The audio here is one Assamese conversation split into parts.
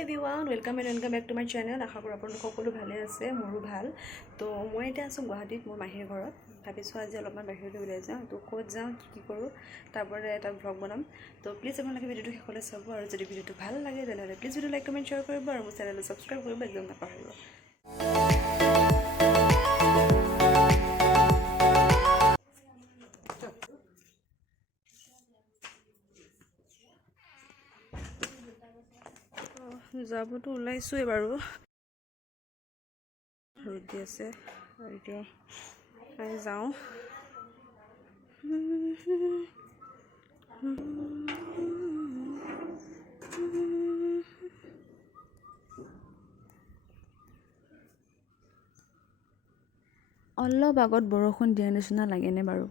everyone, welcome back to my channel. আশা কৰোঁ আপোনালোক সকলো ভালে আছে, মোৰো ভাল। তো মই এতিয়া আছোঁ গুৱাহাটীত মোৰ মাহীৰ ঘৰত। ভাবিছোঁ আজি অলপমান বাহিৰলৈ ওলাই যাওঁ। তো ক'ত যাওঁ, কি কৰোঁ, তাৰ পৰা এটা ব্লগ বনাম। তো প্লিজ আপোনালোকে ভিডিঅ'টো শেষলৈ চাব, আৰু যদি ভিডিঅ'টো ভাল লাগে তেনেহ'লে please video' like comment share কৰিব, আৰু মোৰ চেনেলটো ছাবস্ক্ৰাইব কৰিব একদম নাপাহৰিব। যাবতো ওলাইছোৱে বাৰু, ৰ'দ দি আছে আৰু এতিয়া যাওঁ। অলপ আগত বৰষুণ দিয়া নিচিনা লাগেনে বাৰু?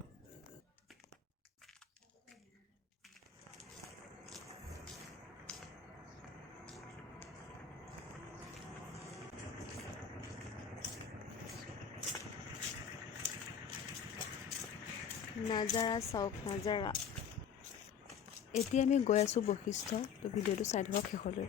নাজাৰা চাওক, নাজাৰা। এতিয়া আমি গৈ আছোঁ বশিষ্ঠ। তো ভিডিঅ'টো চাই থাকক শেষলৈ।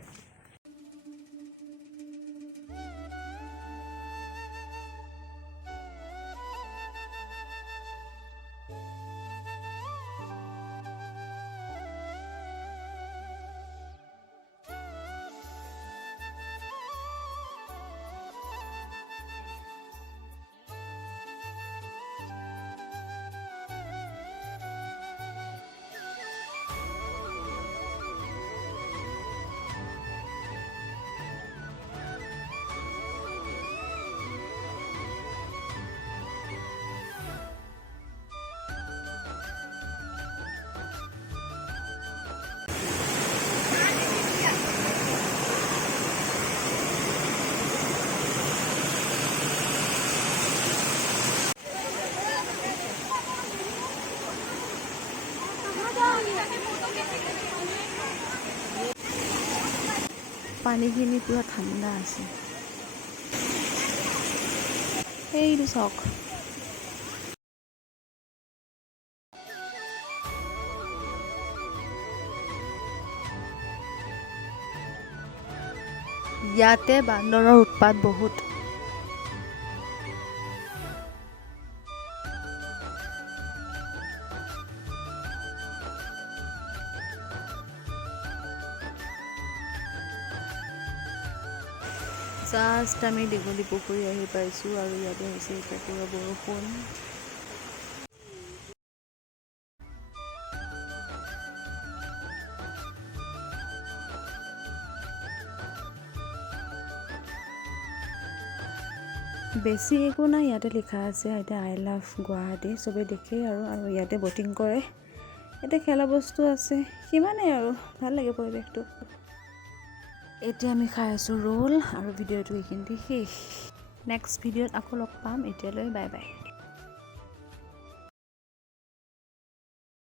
পানীখিনি পুৰা ঠাণ্ডা আছে। এইটো চাওক, ইয়াতে বান্দৰৰ উৎপাত বহুত। জাষ্ট আমি দীঘলী পুখুৰী আহি পাইছোঁ, আৰু ইয়াতে হৈছে এতিয়া পুৰা বৰষুণ। বেছি একো নাই, ইয়াতে লিখা আছে এতিয়া আই লাভ গুৱাহাটী, চবেই দেখেই আৰু ইয়াতে ব'টিং কৰে, ইয়াতে খেলা বস্তু আছে, সিমানেই আৰু ভাল লাগে পৰিৱেশটো। এতিয়া আমি খাই আছোঁ ৰোল, আৰু ভিডিঅ'টো এইখিনিতে শেষ। নেক্সট ভিডিঅ'ত আকৌ লগ পাম, এতিয়ালৈ বাই বাই।